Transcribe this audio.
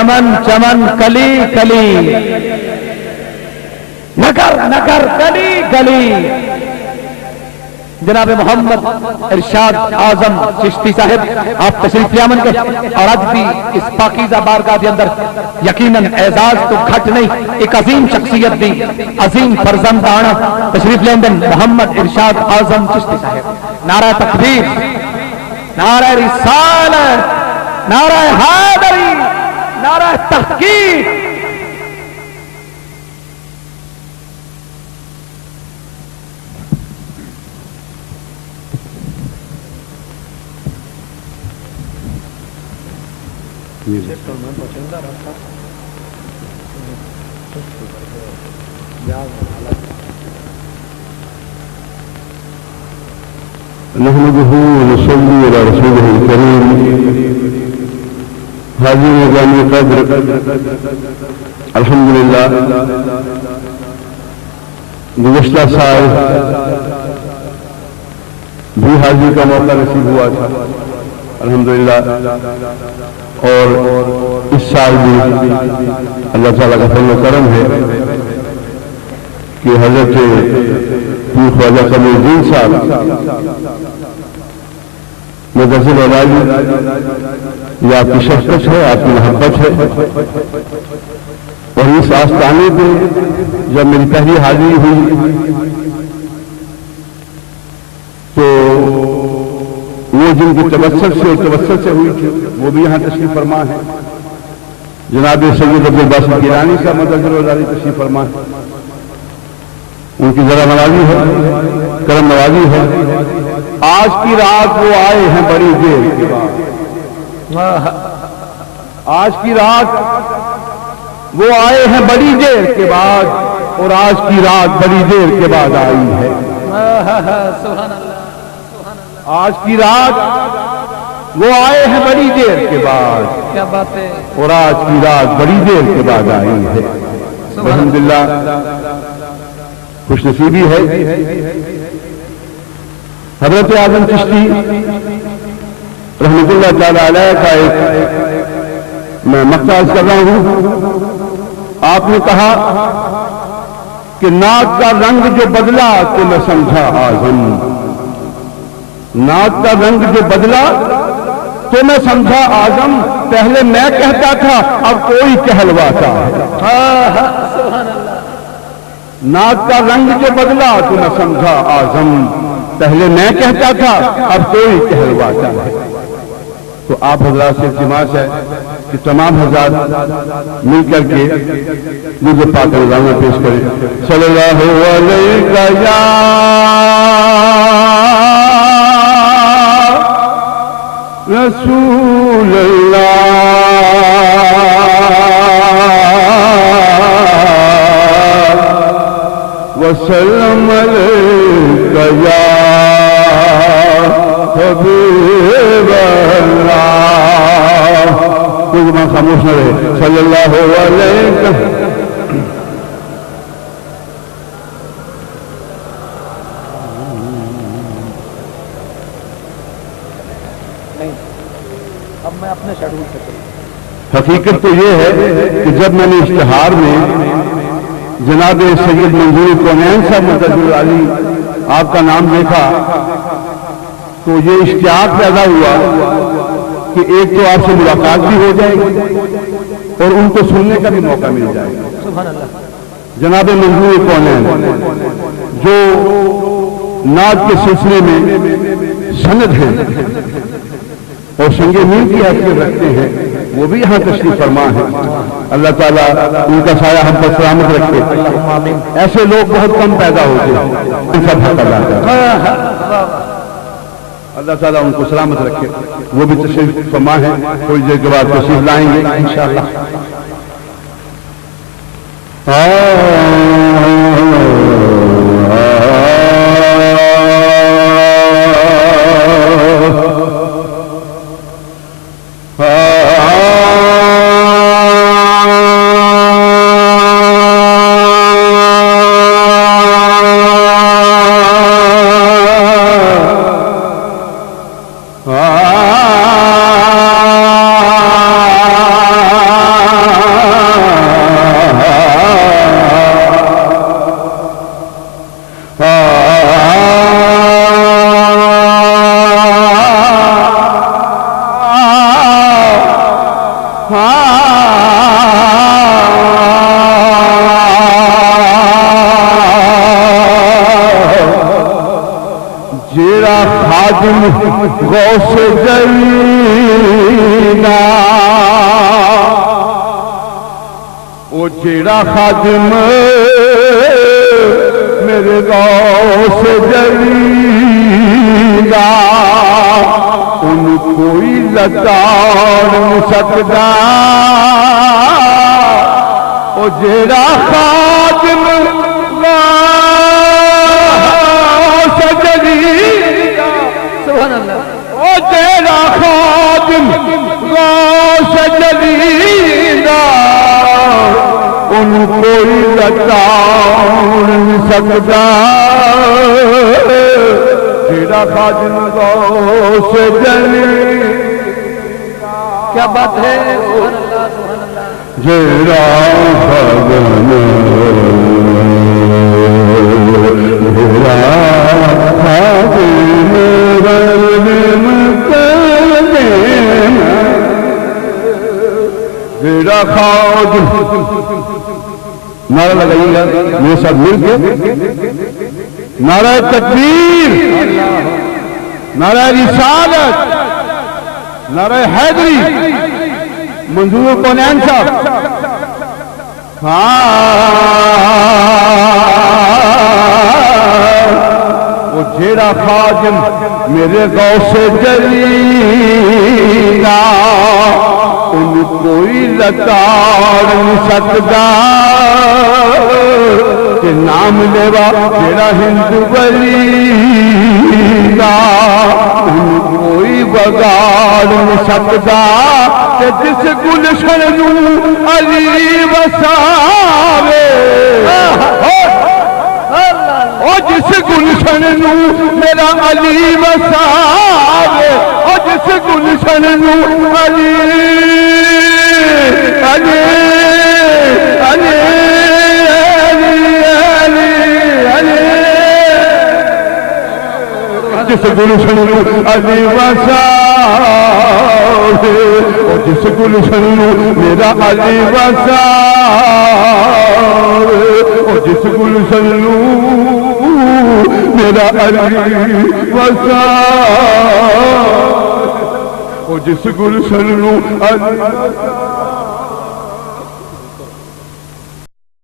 चमन चमन कली कली नगर नगर गली गली। जनाब मोहम्मद इरशाद आजम चिश्ती साहिब आप तशरीफ ले आमन के और आज भी इस पाकीज़ा बारगाह के अंदर यकीनन एजाज तो घट नहीं, एक अजीम शख्सियत दी अजीम फर्जंद आना तशरीफ लेंदन मोहम्मद इरशाद आजम चिश्ती साहिब। नारा तकबीर, नारा रिसालत, नारा हैदरी, नारा तहकीक। नहमदुहु व नसल्ली अला रसूलिहिल करीम। हाज़िर जामी क़द्र अल्हम्दुलिल्लाह गुज़श्ता साल भी हाजिर का मौका नसीब हुआ था अल्हम्दुलिल्लाह, और इस साल भी अल्लाह ताला का फज़ल व करम है कि हज़रत पीर ख्वाजा कमरुद्दीन साहब मदरसे वाली ये आपकी शफ़क़त है, आपकी मोहब्बत है। और इस आस्थाने पे जब मेरी पहली हाजिरी हुई तो वो जिनकी तवस्सुल से हुई थी वो भी यहाँ तशरीफ फरमा है। जनाब सैयद अब्दुल बासित गिलानी साहब मदरसे वाली तशरीफ फरमा है। उनकी जरा नवाजी है, करम नवाजी है। आज की रात वो आए हैं बड़ी देर के बाद, आज की रात वो आए हैं बड़ी देर के बाद, और आज की रात बड़ी देर के बाद आई है। आज की रात वो आए हैं बड़ी देर के बाद, क्या बात है, और आज की रात बड़ी देर के बाद आई है। अल्हम्दुलिल्लाह खुशनसीबी है। हजरत आजम चिश्ती रहमतुल्लाह ताला अलैह का एक मैं मक्ता अर्ज कर रहा हूं। आपने कहा कि नाक का रंग जो बदला तो मैं समझा आजम, नाक का रंग जो बदला तो मैं समझा आजम। पहले मैं कहता था अब कोई कहलवाता है। नाक का रंग जो बदला तो मैं समझा आजम, पहले मैं कहता था अब कोई कहलवाता है। तो आप हजरात से इल्तिमास है कि तमाम हजरात मिलकर के मुझे पाक रज़ाना पेश करें। सल्लल्लाहु अलैहि या रसूल अल्लाह वसल्लम अलैका या हबीब अल्लाह। कोई ज़बान खामोश न रहे। सल्लल्लाहु अलैका। नहीं, अब मैं अपने शेड्यूल पे चलूं। हकीकत तो ये है कि जब मैंने इश्तिहार में जनाब सैयद मंजूर कौनैन साहब मदरजुल आली आपका नाम देखा तो ये इश्तियाक पैदा हुआ कि एक तो आपसे मुलाकात भी हो जाएगी और उनको सुनने का भी मौका मिल जाएगा। सुभान अल्लाह। जनाब मंजूर कौनैन जो नात के सिलसिले में सनद हैं और संगे मीर की हैसियत रखते हैं, वो भी यहाँ तशरीफ फरमा है। अल्लाह ताला उनका साया हम पर सलामत रखे। ऐसे लोग बहुत कम पैदा होते हैं, सब हक अदा करते। अल्लाह ताला उनको सलामत रखे। वो भी तशरीफ फरमा है, थोड़ी देर के बाद तशरीफ लाएंगे इंशाअल्लाह। جیڑا خادم غوث جلینا، وہ جیڑا خادم میرے غوث جلینا، ان کوئی لتاڑ نہیں سکتا، وہ جیڑا خادم غوث جلینا، سبحان اللہ، وہ جیڑا خادم غوث جلینا، ان کوئی لتاڑ نہیں سکتا، جیڑا خادم غوث جلینا، کیا بات ہے، سبحان اللہ سبحان اللہ، جیڑا خادم جیڑا خادم، نعرہ لگائیے گا میرے ساتھ مل کے، نعرہ تکبیر، نعرہ رسالت، نعرہ حیدری، منظور کونین صاحب، وہ جیڑا خادم میرے غوث جلینا، ان کوئی لتاڑ نہیں سکتا، کہ نام لیوا جیڑا ہندو ولینا، ان کوئی بگاڑ نہیں سکتا، کہ جس گلشن نو علی وساوے، او جس گلشن نو میرا علی وساوے، او جس گلشن نو علی علی علی علی علی علی، جس گلشن نو علی وساوے، او جس گلشن نو میرا علی وساوے، او جس گلشن نو میرا علی وساوے، او جس گلشن نو علی